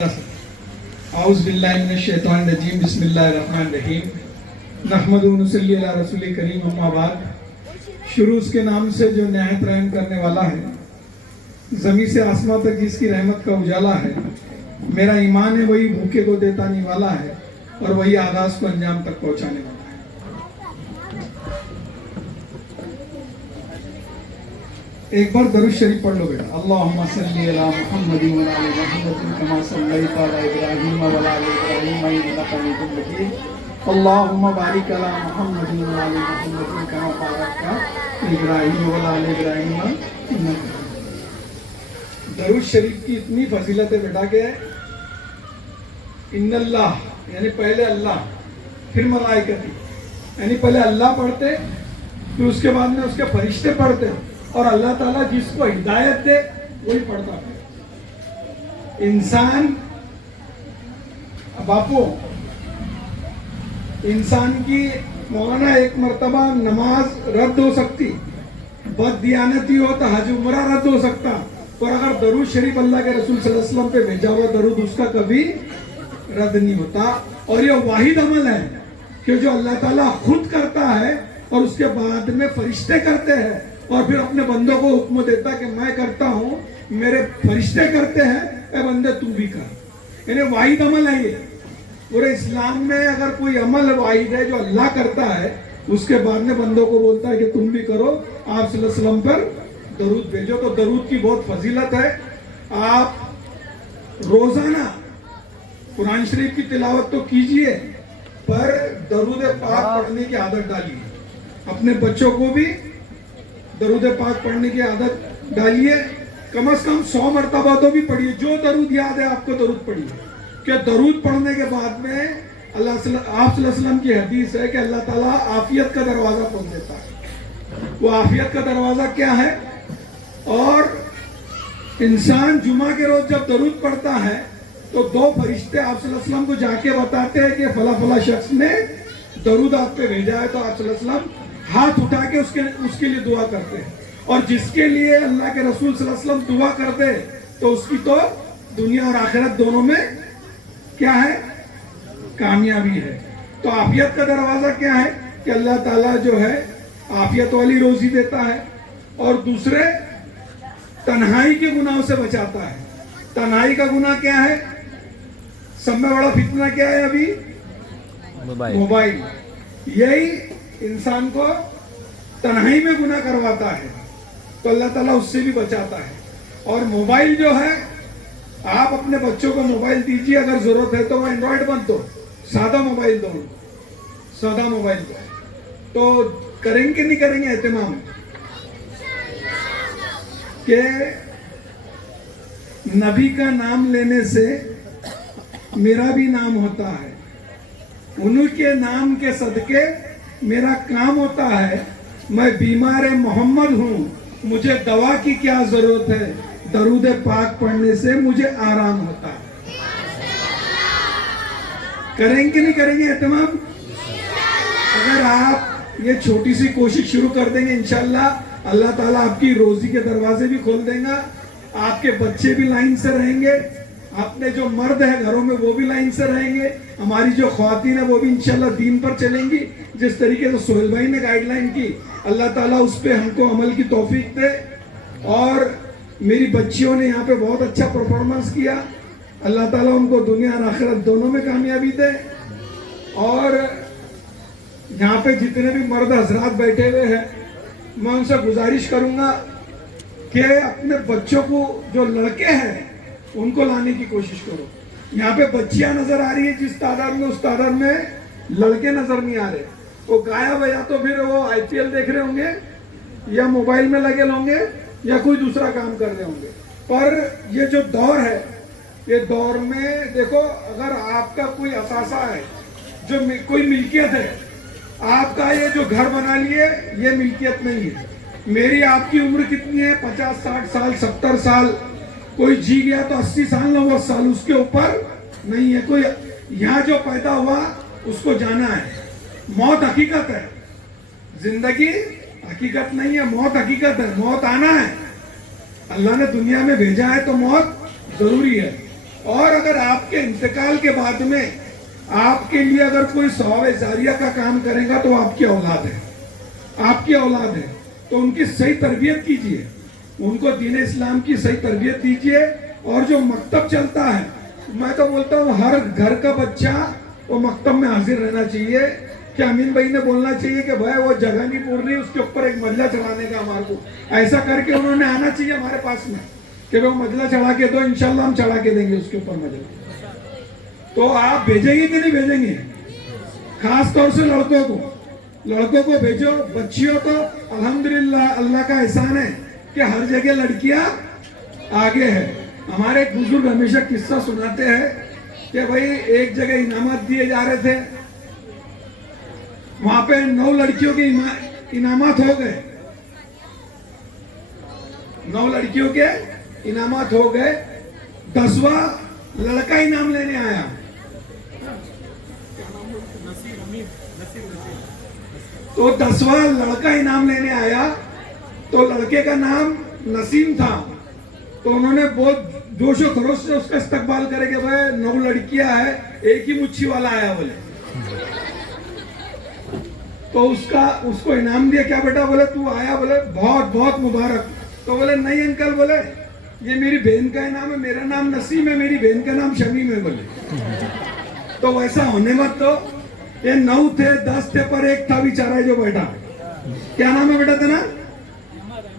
औज़ुबिल्लाहिमिनश्शैतानिर्रजीम बिस्मिल्लाहिर्रहमानिर्रहीम नहमदुहु व नसल्ली अला रसूलिल करीम अम्मा बाद। शुरू उसके नाम से जो निहायत रहम करने वाला है, ज़मीन से आसमां तक जिसकी रहमत का उजाला है। मेरा ईमान है वही भूखे को देता नहीं वाला है और वही आगाज को अंजाम तक पहुंचाने वाला है। एक बार दरूद शरीफ पढ़ लो बेटा। अल्लाहुम्मा सल्ली अला मुहम्मदिन व अला मुहम्मदिन कमा सल्लैता अला इब्राहीम व अला आलि इब्राहीम इन्नका हमीदुम मजीद। अल्लाहुम्मा बारिक अला मुहम्मदिन व अला मुहम्मदिन कमा बारकता अला इब्राहीम व अला आलि इब्राहीम इन्नका। दरूद शरीफ की इतनी फजीलत है बेटा के इन्नल्लाह यानी पहले अल्लाह फिर मलाइकती, यानी पहले अल्लाह पढ़ते फिर उसके बाद में उसके फरिश्ते पढ़ते और अल्लाह ताला जिसको हिदायत दे वही पढ़ता है। इंसान बापू इंसान की मौलाना एक मर्तबा नमाज रद्द हो सकती, बददियानती हो तो हज उम्रा रद्द हो सकता, पर अगर दरूद शरीफ अल्लाह के रसूल सल्लल्लाहु अलैहि वसल्लम पे भेजा हुआ दरूद उसका कभी रद्द नहीं होता। और ये वाहिद अमल है कि जो अल्लाह ताला खुद करता है और उसके बाद में फरिश्ते करते हैं और फिर अपने बंदों को हुक्म देता कि मैं करता हूं, मेरे फरिश्ते करते हैं, ए बंदे तू भी कर। यानी वाहिद अमल है ये। पूरे इस्लाम में अगर कोई अमल वाहिद है जो अल्लाह करता है, उसके बाद में बंदों को बोलता है कि तुम भी करो, आप सल्लल्लाहु अलैहि वसल्लम पर दरूद भेजो। तो दरूद की बहुत फजीलत है। आप रोजाना कुरान शरीफ की तिलावत तो कीजिए, पर दरूद पाक पढ़ने की आदत डालिए। अपने बच्चों को भी दरूद पाक पढ़ने की आदत डालिए। कम से कम 100 मरतबा तो भी पढ़िए। जो दरूद याद है आपको दरूद पढ़िए, कि दरूद पढ़ने के बाद में अल्लाह आप सल्लल्लाहु अलैहि वसल्लम की हदीस है कि अल्लाह ताला आफियत का दरवाजा खोल देता है। वो आफियत का दरवाजा क्या है? और इंसान जुमा के रोज जब दरूद पढ़ता है तो 2 फरिश्ते आप सल्लल्लाहु अलैहि वसल्लम को जाके बताते हैं कि फला फला शख्स ने दरूद आप पे भेजा है। तो आप सल्लल्लाहु अलैहि वसल्लम हाथ उठा के उसके लिए दुआ करते हैं, और जिसके लिए अल्लाह के रसूल सल्लल्लाहु अलैहि वसल्लम दुआ करते हैं तो उसकी तो दुनिया और आखिरत दोनों में क्या है? कामयाबी है। तो आफियत का दरवाजा क्या है कि अल्लाह ताला जो है आफियत वाली रोजी देता है, और दूसरे तन्हाई के गुनाहों से बचाता है। तन्हाई का गुनाह क्या है? सब में बड़ा फितना क्या है अभी? मोबाइल। यही इंसान को तन्हाई में गुनाह करवाता है, तो अल्लाह ताला उससे भी बचाता है। और मोबाइल जो है, आप अपने बच्चों को मोबाइल दीजिए, अगर जरूरत है तो वो एंड्रॉइड मत दो, सादा मोबाइल दो, सादा मोबाइल दो। तो करेंगे नहीं करेंगे एहतमाम के नबी का नाम लेने से मेरा भी नाम होता है, उनके नाम के सदके मेरा काम होता है। मैं बीमार मोहम्मद हूँ, मुझे दवा की क्या जरूरत है? दरूद पाक पढ़ने से मुझे आराम होता है। करेंगे नहीं करेंगे एहतमाम? अगर आप ये छोटी सी कोशिश शुरू कर देंगे, इंशाल्लाह अल्लाह ताला आपकी रोजी के दरवाजे भी खोल देगा। आपके बच्चे भी लाइन से रहेंगे, अपने जो मर्द है घरों में वो भी लाइन से रहेंगे, हमारी जो ख्वातीन है वो भी इंशाल्लाह दीन पर चलेंगी। जिस तरीके से सोहेल भाई ने गाइडलाइन की, अल्लाह ताला उस पे हमको अमल की तौफीक दे। और मेरी बच्चियों ने यहाँ पे बहुत अच्छा परफॉर्मेंस किया, अल्लाह ताला उनको दुनिया और आखिरत दोनों में कामयाबी दे। और यहाँ पे जितने भी मर्द हजरात बैठे हुए हैं, मैं उनसे गुजारिश करूंगा कि अपने बच्चों को, जो लड़के हैं उनको लाने की कोशिश करो। यहाँ पे बच्चियां नजर आ रही है जिस तादाद में, उस तादाद में लड़के नजर नहीं आ रहे। वो गायब है, या तो फिर वो IPL देख रहे होंगे, या मोबाइल में लगे होंगे, या कोई दूसरा काम कर रहे होंगे। पर ये जो दौर है, ये दौर में देखो, अगर आपका कोई असासा है, जो कोई मिल्कियत है, आपका ये जो घर बना लिए ये मिल्कियत नहीं है। मेरी आपकी उम्र कितनी है? 50, 60 साल, 70 साल। कोई जी गया तो 80 साल, 90 साल, उसके ऊपर नहीं है कोई। यहाँ जो पैदा हुआ उसको जाना है। मौत हकीकत है, जिंदगी हकीकत नहीं है। मौत हकीकत है, मौत आना है। अल्लाह ने दुनिया में भेजा है तो मौत जरूरी है। और अगर आपके इंतकाल के बाद में आपके लिए अगर कोई सवाब जारिया का काम करेगा तो आपकी औलाद है, आपकी औलाद है, तो उनकी सही तरबियत कीजिए, उनको दीन इस्लाम की सही तरबियत दीजिए। और जो मकतब चलता है, मैं तो बोलता हूँ हर घर का बच्चा वो मकतब में हाजिर रहना चाहिए। कि अमीन भाई ने बोलना चाहिए कि भाई वो जगह नहीं पूरी, उसके ऊपर एक मजला चढ़ाने का हमारे को, ऐसा करके उन्होंने आना चाहिए हमारे पास में कि वो मजला चढ़ा के दो, इंशाल्लाह हम चढ़ा के देंगे उसके ऊपर मजला। तो आप भेजेंगे कि नहीं भेजेंगे? खास तौर से लड़कों को भेजो। बच्चियों को अल्हम्दुलिल्लाह अल्लाह का एहसान है कि हर जगह लड़कियां आगे है। हमारे एक बुजुर्ग हमेशा किस्सा सुनाते हैं कि भाई एक जगह इनामत दिए जा रहे थे, वहां पे 9 लड़कियों के इनामत हो गए, 9 लड़कियों के इनामत हो गए। 10वां लड़का इनाम लेने आया। तो 10वां लड़का इनाम लेने आया, तो लड़के का नाम नसीम था। तो उन्होंने बहुत जोश और खरोश से उसका इस्तकबाल करे कि भाई 9 लड़कियां है, एक ही मुच्छी वाला आया बोले। तो उसको इनाम दिया। क्या बेटा? बोले तू आया, बोले बहुत बहुत मुबारक। तो बोले नहीं अंकल, बोले ये मेरी बहन का इनाम है, मेरा नाम नसीम है, मेरी बहन का नाम शमीम है बोले। तो वैसा होने मत दो। ये 9 थे, 10 थे, पर एक था बेचारा जो बैठा। क्या नाम है बेटा तेरा?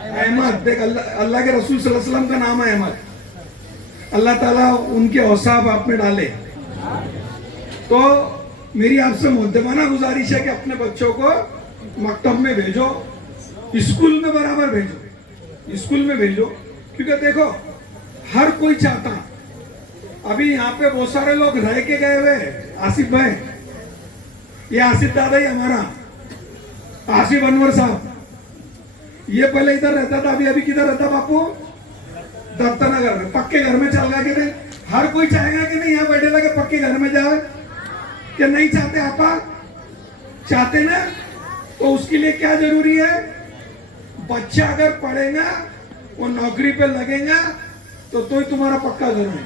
अहमद। देख अल्लाह के रसूल सल्लल्लाहु अलैहि वसल्लम का नाम है अहमद। अल्लाह ताला उनके औसाफ आप में डाले। तो मेरी आपसे मुद्दमाना गुजारिश है कि अपने बच्चों को मकतब में भेजो, स्कूल में बराबर भेजो, स्कूल में भेजो। क्योंकि देखो हर कोई चाहता, अभी यहाँ पे बहुत सारे लोग रह के गए हुए। आसिफ भाई, ये आसिफ दादा ही हमारा, आसिफ अनवर साहब, ये पहले इधर रहता था, अभी किधर रहता बापू? दत्तनगर में, पक्के घर में चल गया। कि नहीं हर कोई चाहेगा कि नहीं यहाँ बैठे लगे पक्के घर में जाए? क्या नहीं चाहते? आपा चाहते ना? तो उसके लिए क्या जरूरी है? बच्चा अगर पढ़ेगा, वो नौकरी पे लगेगा, तो ही तुम्हारा पक्का घर है।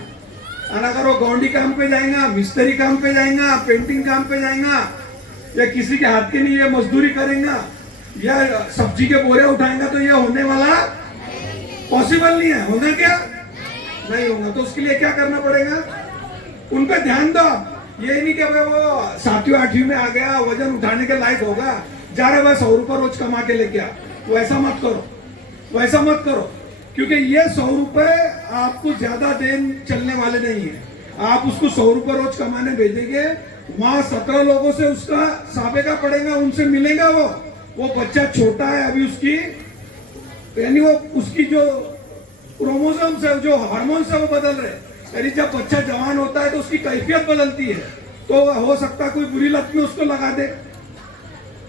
और अगर वो गौंडी काम पे जाएगा, मिस्त्री काम पे जाएगा, पेंटिंग काम पे जाएगा, या किसी के हाथ के लिए ये मजदूरी करेगा, या सब्जी के बोरे उठाएगा, तो ये होने वाला पॉसिबल नहीं है। होगा क्या? नहीं होगा। तो उसके लिए क्या करना पड़ेगा? उन पे ध्यान दो। ये नहीं कि भाई वो 7वीं 8वीं में आ गया, वजन उठाने के लायक होगा, जा रहे भाई 100 रुपए रोज कमा के लेके आ। वैसा मत करो, वैसा मत करो। क्योंकि ये 100 रुपए आपको ज्यादा दिन चलने वाले नहीं है। आप उसको 100 रुपए रोज कमाने भेजेंगे, वहां 17 लोगों से उसका साबेका पड़ेगा, उनसे मिलेगा। वो बच्चा छोटा है अभी, उसकी यानी वो उसकी जो क्रोमोसोम्स है, जो हार्मोन्स है, वो बदल रहे। यानी जब बच्चा जवान होता है तो उसकी कैफियत बदलती है। तो हो सकता है कोई बुरी लत में उसको लगा दे,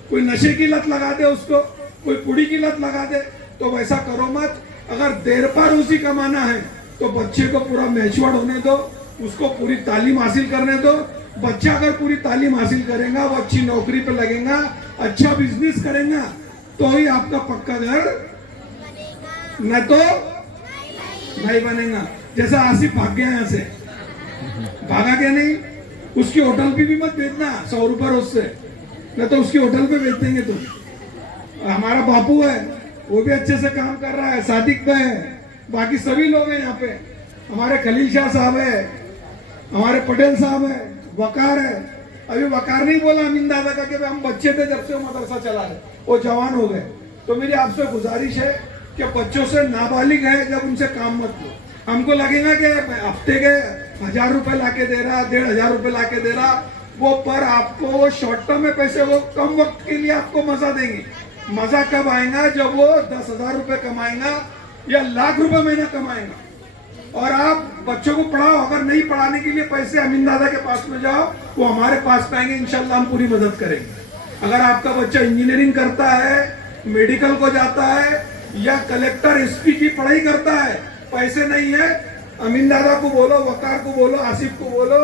कोई नशे की लत लगा दे उसको, कोई पुड़ी की लत लगा दे। तो वैसा करो मत। अगर देर पर रोजी कमाना है तो बच्चे को पूरा मैच्योर्ड होने दो, उसको पूरी तालीम हासिल करने दो। बच्चा अगर पूरी तालीम हासिल करेगा, वो अच्छी नौकरी पे लगेगा, अच्छा बिजनेस करेगा, तो ही आपका पक्का घर, न तो नहीं बनेगा। जैसा आसिफ भाग गया यहाँ से, भागा क्या नहीं? उसकी होटल पे भी मत भेजना 100 रुपए रोज से, न तो उसकी होटल पे भेज देंगे तुम। हमारा बापू है, वो भी अच्छे से काम कर रहा है, सादिक भाई है, बाकी सभी लोग हैं यहाँ पे। हमारे खलील शाह साहब है, हमारे पटेल साहब है, वकार है। अभी वकार नहीं बोला अमीन दादा का कि हम बच्चे थे जब से वो मदरसा चला रहे, वो जवान हो गए। तो मेरी आपसे गुजारिश है कि बच्चों से नाबालिग है जब उनसे काम मत लो। हमको लगेगा कि हफ्ते के 1000 रुपए लाके दे रहा, 1500 रुपए लाके दे रहा, वो पर आपको शॉर्ट टर्म में पैसे, वो कम वक्त के लिए आपको मजा देंगे। मजा कब आएगा? जब वो 10,000 रुपए कमाएगा या लाख रुपए महीना कमाएगा। और आप बच्चों को पढ़ाओ। अगर नहीं पढ़ाने के लिए पैसे, अमीन दादा के पास में जाओ, वो हमारे पास पाएंगे, इंशाल्लाह हम पूरी मदद करेंगे। अगर आपका बच्चा इंजीनियरिंग करता है, मेडिकल को जाता है, या कलेक्टर एसपी की पढ़ाई करता है, पैसे नहीं है, अमीन दादा को बोलो, वकार को बोलो, आसिफ को बोलो,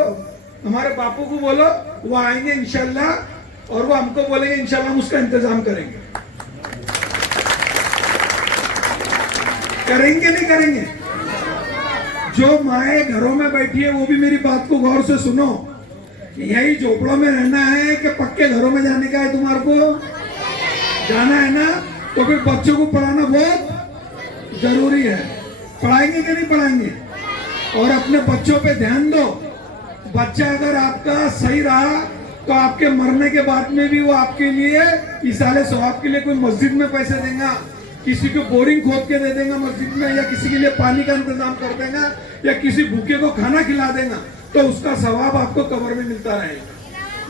हमारे बापू को बोलो, वो आएंगे इंशाल्लाह, और वो हमको बोलेंगे, इंशाल्लाह हम उसका इंतजाम करेंगे। करेंगे नहीं करेंगे? जो माए घरों में बैठी है वो भी मेरी बात को गौर से सुनो। यही झोपड़ों में रहना है कि पक्के घरों में जाने का है तुम्हारे को? जाना है ना, तो फिर बच्चों को पढ़ाना बहुत जरूरी है। पढ़ाएंगे कि नहीं पढ़ाएंगे? और अपने बच्चों पे ध्यान दो। बच्चा अगर आपका सही रहा तो आपके मरने के बाद में भी वो आपके लिए इसाले सवाब के लिए कोई मस्जिद में पैसे देगा, किसी को बोरिंग खोद के दे देगा मस्जिद में, या किसी के लिए पानी का इंतजाम कर देगा, या किसी भूखे को खाना खिला देगा, तो उसका सवाब आपको कब्र में मिलता रहेगा।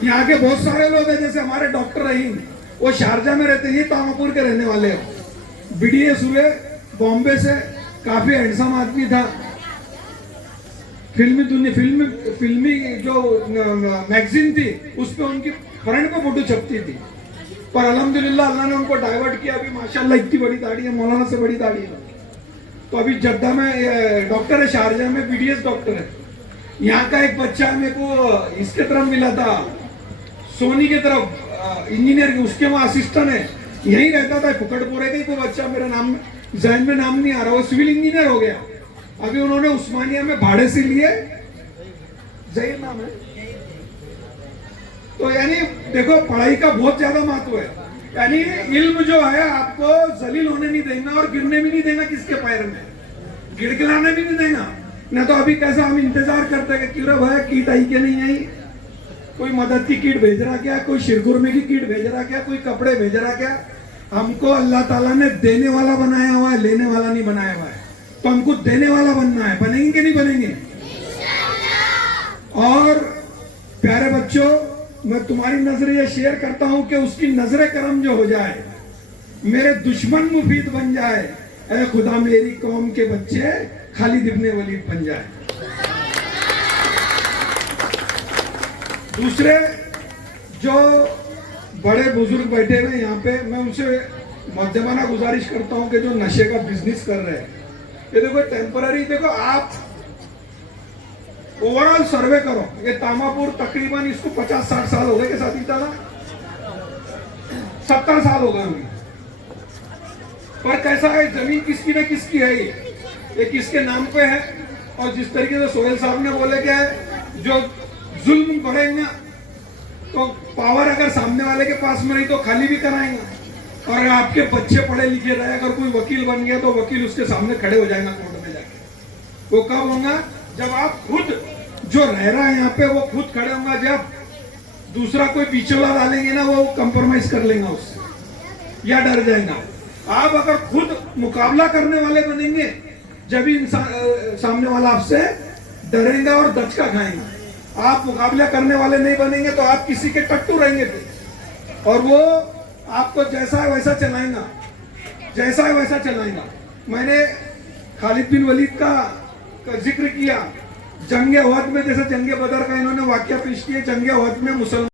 यहाँ के बहुत सारे लोग हैं, जैसे हमारे डॉक्टर रहीम, वो शारजा में रहते हैं, तामापुर के रहने वाले हो। BDS हुए बॉम्बे से, काफी हैंडसम आदमी था। फिल्मी जो मैगजीन थी उस पे उनकी फ्रेंड को फोटो छपती थी, पर अल्हम्दुलिल्लाह अल्लाह ने उनको डाइवर्ट किया। अभी माशाल्लाह इतनी बड़ी दाढ़ी है, मौलाना से बड़ी दाढ़ी है। तो अभी जद्दा में डॉक्टर है, शारजा में BDS डॉक्टर है। यहाँ का एक बच्चा मेरे को इसके तरफ मिला था, सोनी के तरफ, इंजीनियर, उसके वहाँ असिस्टेंट है, यहीं रहता था, फुकटपुरे का ही कोई बच्चा, मेरा नाम जहन में नाम नहीं आ रहा, वो सिविल इंजीनियर हो गया। अभी उन्होंने उस्मानिया में भाड़े से लिए, जहीर नाम है। तो यानी देखो पढ़ाई का बहुत ज्यादा महत्व है। यानी इल्म जो है आपको जलील होने नहीं देगा और गिरने भी नहीं देगा, किसके पैर में गिड़गिड़ाने भी नहीं देगा। न तो अभी कैसा हम इंतजार करते हैं कि क्यों भाई कीट आई के नहीं आई, कोई मदद की कीट भेज रहा क्या, कोई शिरगुर्मे की कीट भेज रहा क्या, कोई कपड़े भेज रहा क्या। हमको अल्लाह ताला ने देने वाला बनाया हुआ है, लेने वाला नहीं बनाया हुआ है। तो हमको देने वाला बनना है। बनेंगे कि नहीं बनेंगे? और प्यारे बच्चों, मैं तुम्हारी नजरिए शेयर करता हूं कि उसकी नजरे करम जो हो जाए, मेरे दुश्मन मुफीद बन जाए, ऐ खुदा मेरी कौम के बच्चे खालिद इब्ने वलीद बन जाए। दूसरे जो बड़े बुजुर्ग बैठे हुए यहाँ पे, मैं उनसे मध्यमाना गुजारिश करता हूं कि जो नशे का बिजनेस कर रहे हैं, ये देखो टेम्पररी, देखो आप ओवरऑल सर्वे करो, ये तामापुर तकरीबन इसको 50-60 साल हो गए के साथ ही चला, 70 साल हो गए होंगे। पर कैसा है, जमीन किसकी न किसकी है, ये किसके नाम पे है। और जिस तरीके से सोहेल साहब ने बोले कि जो जुल्म बढ़ेगा तो पावर अगर सामने वाले के पास में नहीं तो खाली भी कराएंगे। और अगर आपके बच्चे पढ़े लिखे रहे, अगर कोई वकील बन गया तो वकील उसके सामने खड़े हो जाएगा कोर्ट में जाके। वो कब होगा? जब आप खुद जो रह रहा है यहाँ पे वो खुद खड़े होगा। जब दूसरा कोई बिचौला डालेंगे ना, वो कंप्रोमाइज कर लेगा उससे या डर जाएगा। आप अगर खुद मुकाबला करने वाले बनेंगे, जब भी इंसान सामने वाला आपसे डरेगा और दचका खाएंगे। आप मुकाबला करने वाले नहीं बनेंगे तो आप किसी के टट्टू रहेंगे फिर, और वो आपको जैसा है वैसा चलाएगा, जैसा है वैसा चलाएगा। मैंने खालिद बिन वलीद का जिक्र किया, जंगे ओहद में, जैसे जंगे बदर का इन्होंने वाक्य पेश किया, जंगे ओहद में मुसलमान